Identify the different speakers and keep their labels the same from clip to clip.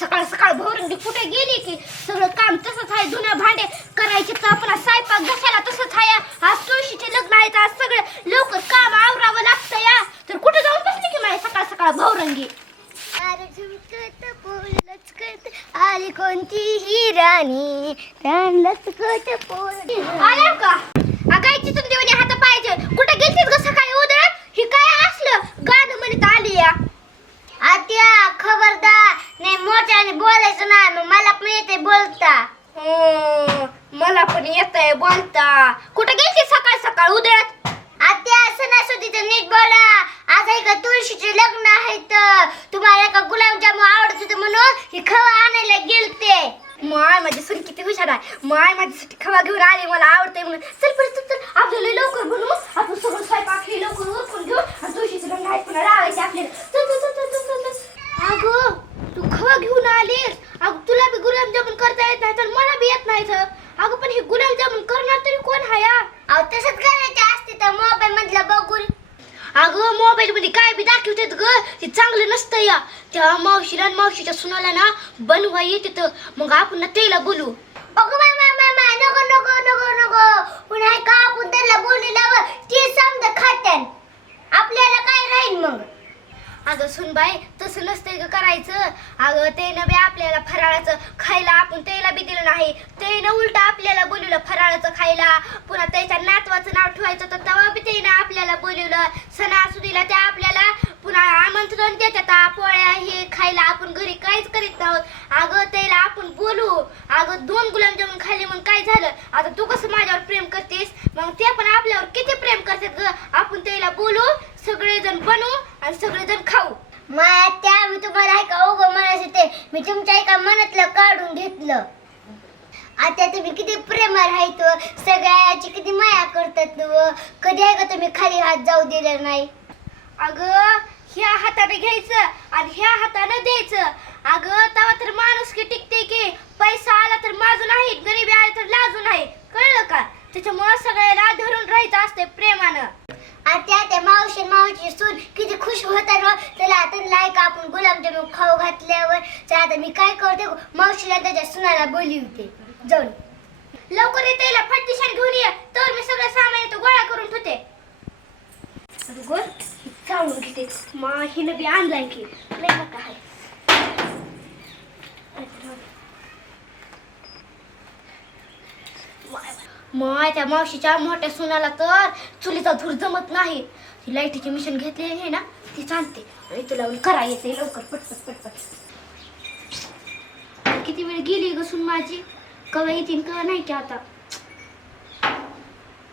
Speaker 1: सकाळ सकाळ भरून कुठे गेली की? सगळं काम तसंच आहे जुन्या भांडे करायचे तर आपण स्वयंपाक घशाला तसंच आहे. आज तुळशीचे लग्न आहे आज सगळं लवकर काम आवरावं लागतं या. तर कुठे जाऊन बसली की माझ्या सकाळ सकाळ भवरंगी
Speaker 2: आली कोणती ही राणी? रानलच कट पोल
Speaker 1: आल्या का? अगायची तुम देवणी हात पाहिजे. कुठे गेलतीस ग सकाळी उदळत? ही काय असलं? गाणं म्हणत आली या.
Speaker 2: आत्या खबरदार. नाही मोठ्याने बोलायचं नाही मग मला पण येते बोलता.
Speaker 1: हं, मला पण येतंय बोलता. कुठे गेलती सकाळ सकाळ उदळत
Speaker 2: आत्या सणासुदीचं नीट बोला. आज आहे का तुळशीचे लग्न आहे तर तुम्हाला का गुलाबजामुन आवडत होतं म्हणून ही खवा आणायला गेलते.
Speaker 1: माय माझी सून किती हुशार आहे. माय माझ्यासाठी खवा घेऊन आली मला आवडते म्हणून. चल आपल्याला लवकर बनवू आपण सगळं स्वयंपाक हे लवकर उरकून घेऊ आणि तुळशीचं लग्न आहे पुन्हा लावायचे आपल्याला चल चल चल चल चल चल चल अगं तू खवा घेऊन आलीस अगं तुला बी गुलाबजामुन करता येत नाही तर मला बी येत नाही तर अगं पण हे गुलाबजामुन करणार तरी कोण आहे हा?
Speaker 2: अहो तसंच करायचे असते तर मोबाईल मधलं बघून
Speaker 1: अगं मोबाईल मध्ये काय बी दाखवतात ग ते चांगलं नसतं या त्या मावशीला आणि मावशीच्या सुनाला ना बनवा येते तर मग आपण ना त्याला बोलू.
Speaker 2: अगं माय माय माय माय नको नको नको नको. पुन्हा का आपण त्याला बोलल्यावर ते समजा खात्यान. आपल्याला काय राहील मग?
Speaker 1: अगं सुनबाई तसं नसतंय ग करायचं. अगं ते बी आपल्याला फराळाचं खायला आपण त्याला बी दिलं नाही. ते उलट आपल्याला बोलवलं फराळाचं खायला. पुन्हा त्याच्या नातवाचं नाव ठेवायचं तर तेव्हा बी त्यानं आपल्याला बोलवलं. सणासुदीला त्या आपल्याला पुन्हा आमंत्रण देतात आ, पोळ्या हे खायला आपण घरी काहीच करीत आहोत अगं त्याला आपण बोलू. अगं दोन गुलाबजामुन खाल्ले मग काय झालं? आता तू कसं माझ्यावर प्रेम करतेस? मग ते पण आपल्यावर किती प्रेम करतात ग? आपण त्याला बोलू सगळेजण बनवू आणि सगळेजण खाऊ.
Speaker 2: माया त्या मी तुम्हाला ऐका ओग म्हणत होते मी तुमच्या एका मनातलं काढून घेतलं. आता तुम्ही किती प्रेमळ आहेत व, सगळ्याची किती माया करतात. कधी आहे का तुम्ही खाली हात जाऊ दिला नाही?
Speaker 1: अगं ह्या हाताने घ्यायचं आणि ह्या हाताने द्यायचं. अगं तेव्हा तर माणूस की टिकते की पैसा आला तर माझू नाही गरीबी आली तर लाजू नाही. कळलं का? त्याच्यामुळं सगळ्याला धरून राहायचं असते प्रेमानं.
Speaker 2: आता त्या मावशी मावशी सून किती खुश होतात व. त्याला त्यांना ऐका आपण गुलाबजामुन खाऊ घातल्यावर. तर आता मी काय करते? मावशीला त्याच्या सुनाला बोलवते. जाऊन.
Speaker 1: लवकर येते फटदिशान घेऊन ये. तर मी सगळं सामान येतो गोळा करून ठेवते. गोल चालून घेते मा हिनं बी आणलाय की लय मोठा आहे. माय मावशीच्या मोठ्या सुनाला तर चुलीचा धूर जमत नाही. ती लाईटीची मिशन घेतले आहे ना ती चालते. आणि तुला करा येते लवकर. पटपट पटपट किती वेळ गेली गसून माझी? कवा येतील कवा नाही की आता.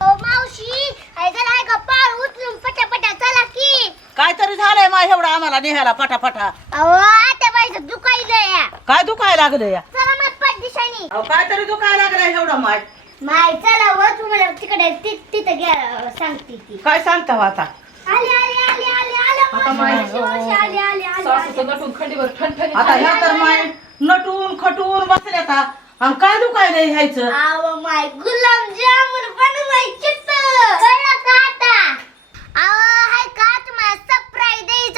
Speaker 2: मावशी ऐका ऐका पाळ उचलून पटापटा चला की
Speaker 3: काहीतरी झालंय मा एवढं आम्हाला निघायला पटापटा.
Speaker 2: अहो आता दुखायलं या
Speaker 3: काय दुखायला लागलं या?
Speaker 2: चला मग पाच दिवसांनी.
Speaker 3: अहो काहीतरी दुखायला लागलं एवढं माय.
Speaker 2: माय चला व तुम्हाला तिकडे ति- तिथं घ्या सांगते ती.
Speaker 3: काय सांगता हो आता?
Speaker 1: आले आले आले आले आले
Speaker 3: आता माय-
Speaker 1: मावशी, मावशी, आले आले आले.
Speaker 4: सासूचं नटून खंडीवर ठणठणीत
Speaker 3: आता ह्या तर माय नटून खटून बसल्यात हा. आणि काय दुखायला ह्यायचं
Speaker 1: आव माय गुलाबजामुन बनवायचे
Speaker 2: कळलं का आता? अहो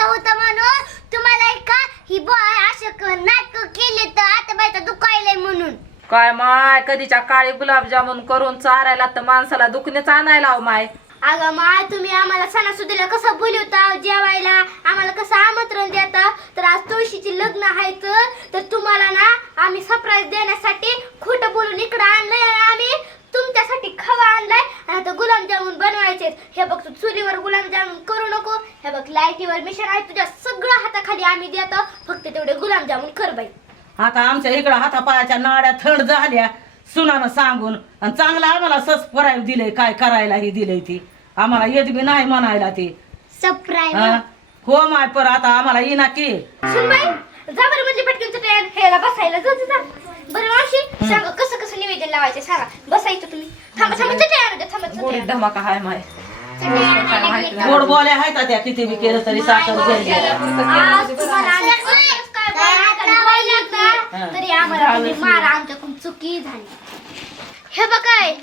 Speaker 2: होतं म्हणून तुम्हाला का? ही बॉय असं नाटक केले तर आता बाईचं दुखायलंय म्हणून.
Speaker 4: काय माय कधीच्या काळी गुलाबजामुन करून चारायला तर माणसाला दुखणेच आणायला हो माय.
Speaker 1: अगं माय तुम्ही आम्हाला सणासुदीला कसं बोलवता? जेवायला आम्हाला कसं आमंत्रण देता? तर आज तुळशीची लग्न आहेत तर तुम्हाला ना आम्ही सरप्राईज देण्यासाठी खोटं बोलून इकडं आणलंय आणि आम्ही तुमच्यासाठी खवा आणलाय. आणि आता गुलाबजामुन बनवायचे हे बघ तू चुलीवर गुलाबजामुन करू नको. हे बघ लाईटीवर मिशन आहे. तुझ्या सगळं हाताखाली आम्ही देतो. फक्त तेवढे गुलाबजामुन कर बाई.
Speaker 3: आता आमच्या इकडं हातापायाच्या नाड्या थंड झाल्या. सुनानं सांगून. आणि चांगलं आम्हाला फरायला दिलंय. काय करायला ही दिलंय ती. आम्हाला येत बी नाही म्हणायला ती.
Speaker 2: सरप्राईज
Speaker 3: हा? हो माय पर आता आम्हाला येईना की.
Speaker 1: सुनबाई जा बरं म्हणजे पटकन चटया ह्याला बसायला जा जा, जा. बरं मावशी सांगा कसं कसं निवेदन लावायचं सांगा. बसायचं तुम्ही. थांबा थांबा चटया आणू द्या थांबा
Speaker 4: गोडीत
Speaker 1: चटया
Speaker 4: धमाका हाय माय. नाही.
Speaker 3: गोड बोल्या आहेत त्या किती बी केलं तरी साखर गेली
Speaker 1: आज तुम्हाला आम्ही खरंच काय बोलायला बोललात ना. तरी आम्हाला तुम्ही मारा आमच्याकडून चुकी झाली. हे बघाय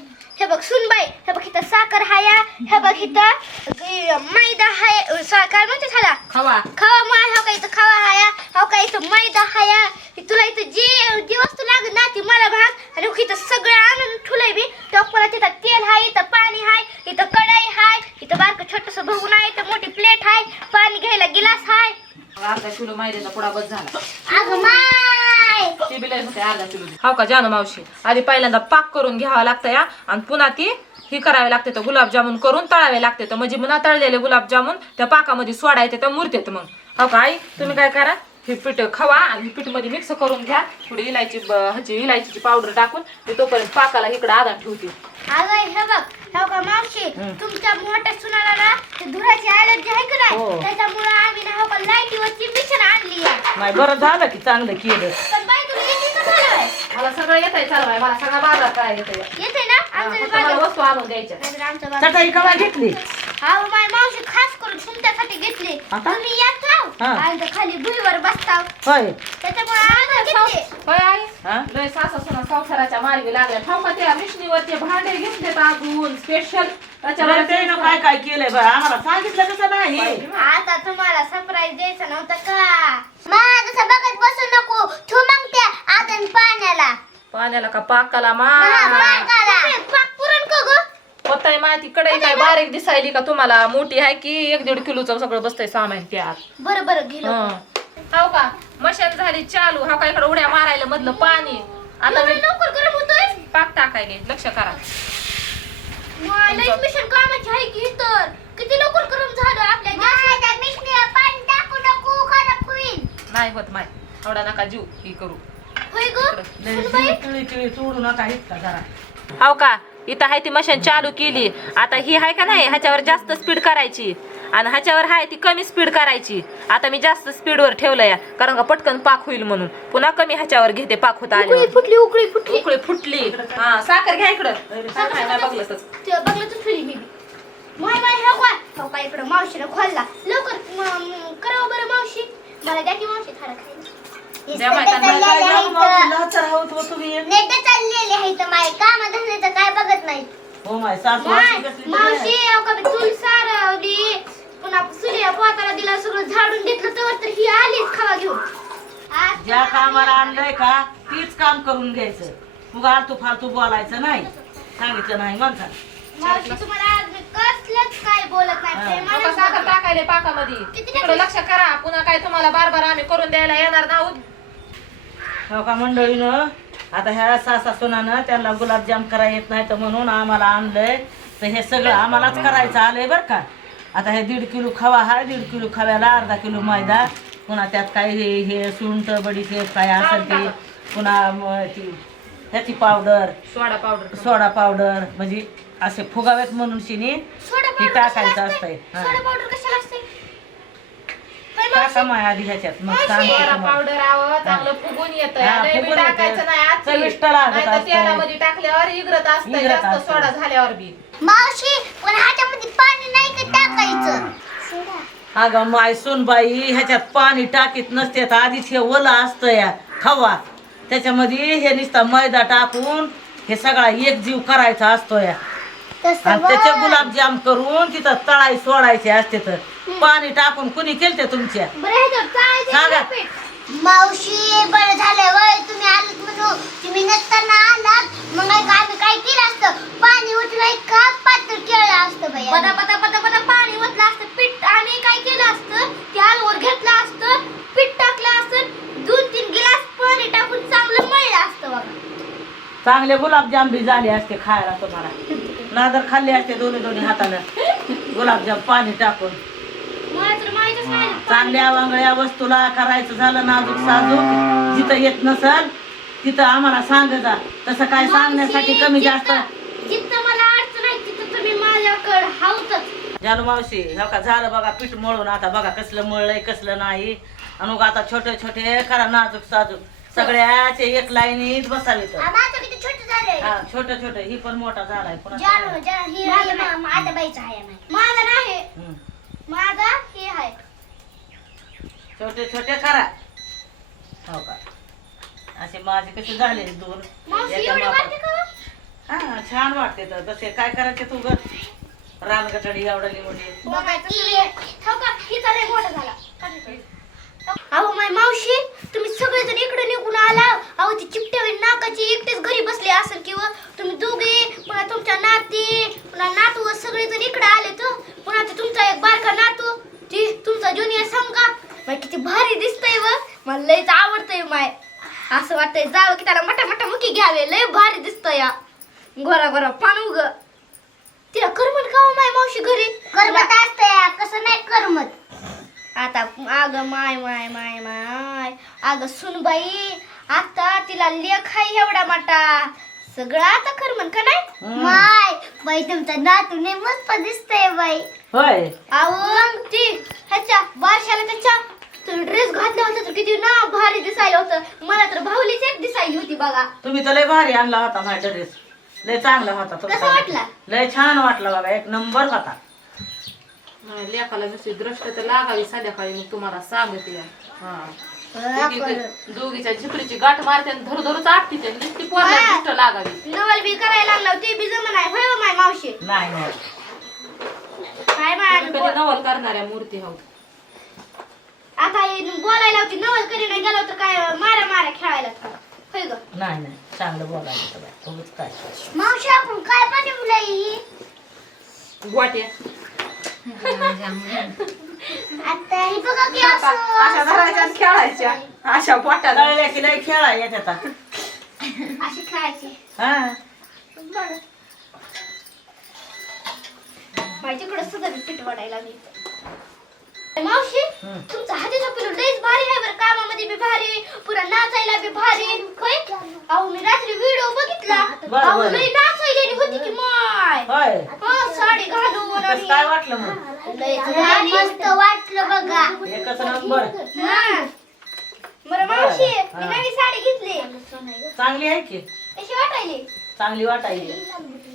Speaker 1: हे बघ सुनबाई हे बघ इथं साखर हाया हे. बघ इथं मैदा हाय. सा- काय म्हणते झाला
Speaker 4: खवा.
Speaker 1: खावा माय हो का इथं खावा हाया हो. का इथं मैदा हाया तुला इथं जे जी वस्तू लागत ना ती मला भाग. आणि इथं सगळं आणून ठुलंय मी. टोपला तिथं तेल हाय इथं पाणी हाय इथं कढाई हाय इथं बारकं छोटस भगून आहे इथं मोठी प्लेट हाय. पाणी घ्यायला गिलास हाय.
Speaker 4: अर्धा किलो मैद्याचा पुडा बस झाला.
Speaker 2: अगं माय
Speaker 4: ते बी लय होते अर्धा किलो हो का जानू मावशी? आधी पहिल्यांदा पाक करून घ्यावा लागतं या. आणि पुन्हा ती ही करावे लागते तर गुलाबजामुन करून तळावे लागते तर म्हणजे पुन्हा तळलेले गुलाबजामुन त्या पाकामध्ये सोडायचे तर मुरतेत मग. हो का आई? तुम्ही काय करा हे पीठ खवा आणि पीठमध्ये मिक्स करून घ्या. थोडी इलायची ब- ह्याची इलायचीची पावडर टाकून ते तोपर्यंत पाकाला इकडे आधार ठेवते.
Speaker 1: हे बघ हो का मावशी? तुमच्या मोठ्या सुनाला ना ते धुराची ऍलर्जी आहे का
Speaker 3: हो.
Speaker 1: नाही त्याच्यामुळे आम्ही ना हो का लाईटीवरची मिशन आणली आहे.
Speaker 3: नाही बरं झालं की चांगलं केलं.
Speaker 1: पण बाई तुला येते का झालंय
Speaker 4: मला सगळं येत आहे चालवाय मला सगळा बाजार करायला येतंय.
Speaker 1: येते ना? आमच्या
Speaker 4: मला
Speaker 1: बाजार
Speaker 4: वस्तू आणून द्यायच्या.
Speaker 1: नाहीतर आमच्या बाजार
Speaker 3: चटाई कवा घेतली?
Speaker 1: हा मावशी खास करून तुमच्यासाठी घेतली.
Speaker 3: आता?
Speaker 1: तुम्ही जाऊ
Speaker 3: हा.
Speaker 1: आणि खाली भुईवर बसताव.
Speaker 3: होय.
Speaker 1: त्याच्यामुळे आम्ही घेतली
Speaker 4: होय आई.
Speaker 3: हा?
Speaker 4: लय सासा सुना संसाराच्या मार्गी लागल्या. ठाऊ का त्या मिशनीवरचे भांडे घेतले अजून. स्पेशल
Speaker 3: काय काय केलंय बरं? आम्हाला सांगितलं कसं नाही.
Speaker 1: आता तुम्हाला सरप्राईज द्यायचं नव्हतं का?
Speaker 2: मा तसं बघत बसू नको. तू मग त्या पाण्याला.
Speaker 4: पाण्याला का पाकाला मा.
Speaker 1: पाक पुरण का ग?
Speaker 4: होताय माहिती कडे काय बारीक दिसायली का तुम्हाला मोठी आहे की एक दीड किलोचं सगळं बसतंय सामान त्यात
Speaker 1: बरं बरं गेलो
Speaker 4: हो का मशीन झाली चालू हा का इकडे उड्या मारायला मधलं पाणी आता मी
Speaker 1: लवकर गरम होतोय
Speaker 4: पाक टाकायले लक्ष करा
Speaker 1: लईच मिशन कामाची आहे की तर किती लवकर गरम झालं आपल्या
Speaker 2: माय, त्या मिशनीला पाणी टाकू नको खराब होईल
Speaker 4: नाही होत माय एवढा नका जीव ही करू
Speaker 1: होय ग सुनबाई
Speaker 3: तिळी तिळी चोडू नका इतका जरा
Speaker 4: हो का इथं आहे ती मशीन चालू केली. आता ही आहे का नाही? ह्याच्यावर जास्त स्पीड करायची. आणि ह्याच्यावर आहे ती कमी स्पीड करायची. आता मी जास्त स्पीडवर ठेवलंय. कारण का पटकन पाक होईल म्हणून. पुन्हा कमी ह्याच्यावर घेते पाक होत आले
Speaker 1: फुटली उकळी फुटली.
Speaker 4: उकळी फुटली. हा साखर घ्या इकडं. साखर नाही बघलं तर.
Speaker 1: ते बघलं तर फुली मी. माय माय हे काय हो काय इकडं मावशीनं खोलला. लवकर म- म- करावं बरं मावशी. मला द्या की मावशी थारा खायला.
Speaker 4: द्या
Speaker 3: काय हो तुम्ही
Speaker 2: नेट चाललेले आहेत माय. काम धंद्याचं काय बघत नाही
Speaker 3: हो माय सासू
Speaker 1: माय
Speaker 3: अशी कसली तरी
Speaker 1: मावशी
Speaker 3: आहे.
Speaker 1: अहो का मी चूल सारवली. पुन्हा सूर्य पोताला दिला सगळं झाडून घेतलं तर तर ही आलीच खावा घेऊन. आज
Speaker 3: ज्या कामाला आणलंय का तीच काम करून घ्यायचं. मग आलतू फालतू बोलायचं नाही. सांगितलं नाही म्हणता
Speaker 1: मावशी तुम्हाला आज मी कसलंच काय बोलत नाही.
Speaker 3: हा.
Speaker 1: प्रेमानं
Speaker 4: साखर टाकायले पाकामध्ये.
Speaker 1: किती
Speaker 4: तिकडे लक्ष करा. पुन्हा काय तुम्हाला बार बार आम्ही करून द्यायला येणार नाहूत.
Speaker 3: हो का मंडळीनं? आता ह्या सासा सुनानं त्यांना गुलाबजाम करा येत नाही तर म्हणून आम्हाला आणलंय. तर हे सगळं आम्हालाच करायचं आलंय बरं का. आता हे दीड किलो खवा हा दीड किलो खव्याला अर्धा किलो मैदा. पुन्हा त्यात काय हे हे सुंठ बडीशेप काय असेल ते. पुन्हा ती ह्याची powder.
Speaker 4: Soda powder
Speaker 3: soda powder. म्हणजे असे फुगावेत म्हणून शिनी
Speaker 1: सोडा
Speaker 3: हे
Speaker 1: पावडर
Speaker 3: टाकायचं असतंय
Speaker 1: असते
Speaker 3: हा.
Speaker 1: सोडा पावडर कशाला असते होय मावशी?
Speaker 3: टाका माय आधी ह्याच्यात. मग सांगते
Speaker 4: सोडा
Speaker 3: तुम्हाला.
Speaker 4: पावडर आव चांगलं फुगून येत
Speaker 3: हा,
Speaker 4: बी
Speaker 3: फुगून
Speaker 4: टाकायचं
Speaker 3: येतं.
Speaker 4: नाही आजची.
Speaker 3: चविष्ट लागत
Speaker 4: नाहीतर
Speaker 3: असतंय.
Speaker 4: तेलामध्ये टाकल्यावर इगरत असतं
Speaker 3: इगरत
Speaker 4: जास्त
Speaker 3: असतंय.
Speaker 4: सोडा झाल्यावर बी.
Speaker 2: मावशी पण ह्याच्यामध्ये पाणी नाही का टाकायचं?
Speaker 3: अगं माय बाई ह्याच्यात पाणी टाकीत नसते. तर आधीच हे ओलं असतं या. खवा. त्याच्यामध्ये हे नुसता मैदा टाकून हे सगळा एक जीव करायचा असतो या. आणि त्याचे. गुलाबजाम करून तिथं तळाई सोडायचे असते तर. पाणी टाकून कुणी केलते तुमच्या?
Speaker 1: बरं तर चाळायचं
Speaker 3: सांगा.
Speaker 2: मावशी बरं झालं वय तुम्ही आलात म्हणून. तुम्ही नसताना आलात मग नाही का आम्ही काय केलं असतं? पाणी उठलं का पातळ केलं असतं बाई
Speaker 1: बदा बदा बदा बदा पाणी ओतलं असतं पीठ आम्ही काय केलं असतं? ते आलवर घेतलं असतं पीठ टाकलं असतं दोन तीन गिलास पाणी टाकून चांगलं मळलं असतं बघा.
Speaker 3: चांगले गुलाबजाम बी झाले असते खायला तुम्हाला. नादर खाल्ले असते दोन्ही दोन्ही हातानं. गुलाबजाम पाणी टाकून. चांगल्या वांगड्या वस्तूला करायचं झालं नाजूक साजूक. जिथं येत नसल तिथं आम्हाला सांग जा. तसं काय सांगण्यासाठी कमी जास्त झालं मावशी हो का? झालं बघा पीठ मळून. आता बघा कसलं मळलंय कसलं नाही. आणि आता छोटे छोटे करा नाजूक साजूक. सगळ्याचे एक लाईनीत बसावे तर
Speaker 2: किती छोटं झालंय
Speaker 3: हा छोटे छोटे ही पण मोठा झालाय पुन्हा
Speaker 2: जाणू
Speaker 3: सगळा.
Speaker 2: जाणू ही ही मा- माझ्या बाईचं आहे.
Speaker 1: माझा नाही
Speaker 3: हम्म.
Speaker 1: माझा हे आहे
Speaker 3: छोटे छोटे करा हो का असे माझे कसे झाले दोन
Speaker 1: मावशी
Speaker 3: एका
Speaker 1: एवढी
Speaker 3: मापात.
Speaker 1: वाटते का
Speaker 3: हा छान वाटते तर तसे काय करायचे तू ग रानगटडी आवडली
Speaker 1: बघायचं सगळे. हो का? हिचा लय मोठा झाला. अहो माय मावशी तुम्ही सगळेजण इकडे निघून आला. अहो ती चिपट्या नाकाची एकटेच घरी बसले असेल किंवा तुम्ही दोघे पुन्हा तुमच्या नाती पुन्हा नातू सगळेजण इकडे आले तर पुन्हा ते तुमचा एक बारका नातू ती तुमचा ज्युनियर सांगा माय किती भारी दिसतंय व. मला लयच आवडतंय माय. असं वाटतंय जावं की त्याला मोठा मोठा मुकी घ्यावे. लय भारी दिसतंय या. गोरा गोरा पान ग तिला करमत का हो माय मावशी घरी?
Speaker 2: करमत असतंय कसं नाही करमत.
Speaker 1: आता अग माय माय माय माय. अग सुनबाई आता तिला लेख आहे एवढा मोठा. सगळं आता कर म्हण का नाही.
Speaker 2: माय बाई तुमचा नातूने मस्त दिसतंय बाई.
Speaker 3: होय.
Speaker 1: अहो ती ह्याच्या बारशाला त्याच्या ड्रेस घातला होता तर किती ना भारी दिसायला होतं. मला तर भाऊलीच एक दिसायली होती बघा.
Speaker 3: तुम्ही तर लय भारी आणला होता माझा ड्रेस लय चांगला होता तुमचा.
Speaker 1: कसा वाटला?
Speaker 3: लय छान वाटला बाबा एक नंबर होता.
Speaker 4: लेखाला नुसती दृष्ट तर लागावी संध्याकाळी मग तुम्हाला सांगते. या. हा. दोघीच्या झिपरीची गाठ मारते आणि धरू धरू चाटते ते. नुसती पोरला. दृष्ट लागावी.
Speaker 1: नवल बी करायला लागला ते बी जमन आहे. होय हो माय मावशी?
Speaker 3: नाही नाही.
Speaker 1: काय माय
Speaker 4: कधी नवल करणाऱ्या मूर्ती हो
Speaker 1: आता हे बोलायला होती नवल करीना गेलो तर काय मारा मारा खेळायला होय ग?
Speaker 3: नाही नाही. चांगलं बोलायचं बाई. उगाच काय
Speaker 2: मावशी आपण काय बनवलंय ही
Speaker 4: गोट्या.
Speaker 2: आता ही बघा की
Speaker 4: अशा
Speaker 2: असं.
Speaker 4: धरायच्या आणि खेळायच्या. अशा पोटात.
Speaker 3: तळल्या की लय खेळा येत आता.
Speaker 1: अशी खेळायची.
Speaker 3: हा.
Speaker 1: माझ्याकडे सुद्धा पीठ वाढायला लागली मावशी. तुमचा हातीचा पिलू लईच भारी आहे बरं. कामामध्ये बी भारी पुरा नाचायला बी भारी. होय? अहो मी रात्री व्हिडिओ बघितला.
Speaker 3: बरं,
Speaker 1: अहो
Speaker 3: बरं.
Speaker 1: लई नाचायलेली होती की माय.
Speaker 3: होय.
Speaker 1: हा साडी घालून आणि
Speaker 3: वाटलं मग.
Speaker 2: मस्त वाटलं बघा.
Speaker 3: एकच नंबर.
Speaker 1: बरं मावशी
Speaker 3: बरं,
Speaker 1: मी. नवी साडी घेतली.
Speaker 3: चांगली आहे की?
Speaker 1: कशी वाटायली?
Speaker 3: चांगली वाटायली.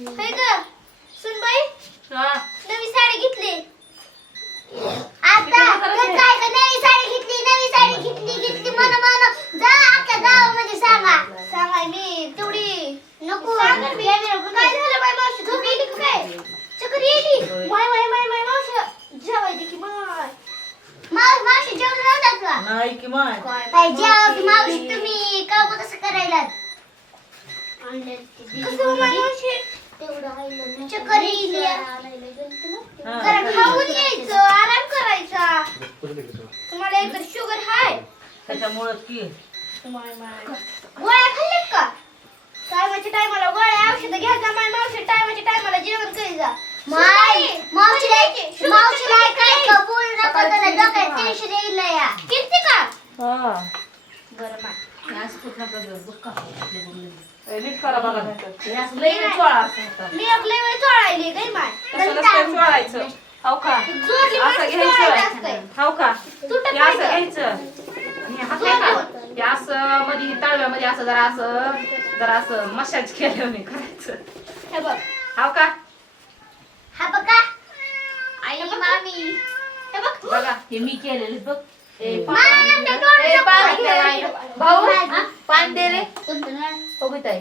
Speaker 1: होय ग. सुनबाई
Speaker 4: हा.
Speaker 1: नवी साडी घेतली.
Speaker 2: आता तर काय का नवी साडी घेतली नवी साडी घेतली घेतली मन मन जा गावामध्ये सांगा.
Speaker 1: सांगाय मी तेवढी
Speaker 2: नको
Speaker 1: सांगा मी काय झालं बाय मावशी झोप येली का काय येली माय माय माय माय मावशी जेवायची की माय
Speaker 2: मावशी मावशी जेवण नव्हतात का
Speaker 3: नाही की माय
Speaker 2: काय जेवा की मावशी तुम्ही का उगाच तसं करायला
Speaker 1: कसं माय मावशी
Speaker 2: चक्कर येईल.
Speaker 1: जरा खाऊन यायचं आराम करायचा. तुम्हाला एक शुगर हाय
Speaker 3: त्याच्यामुळंच की.
Speaker 1: माय माय गोळ्या खाल्ल्यात का? टायमाच्या टायमाला गोळ्या औषधं घ्यायचा माय मावशी टायमाच्या टायमाला जेवण करी जा.
Speaker 4: हा. असं.
Speaker 1: मी
Speaker 4: चोळायचं? हो का? असं. घ्यायचं. हो का? हे असं
Speaker 1: नाही
Speaker 4: घ्यायचं. आणि हे हात नाही का? हे असं मध्ये तळव्यामध्ये असं जरा असं जरा असं मशाज केल्याने करायचं.
Speaker 1: हे बघ.
Speaker 4: हो का
Speaker 2: हा बघा
Speaker 1: मामी हे बघ.
Speaker 4: बघा हे मी केलेले ए, ए. भाऊ
Speaker 2: हा?
Speaker 4: पाणी दे रे. बघू ताई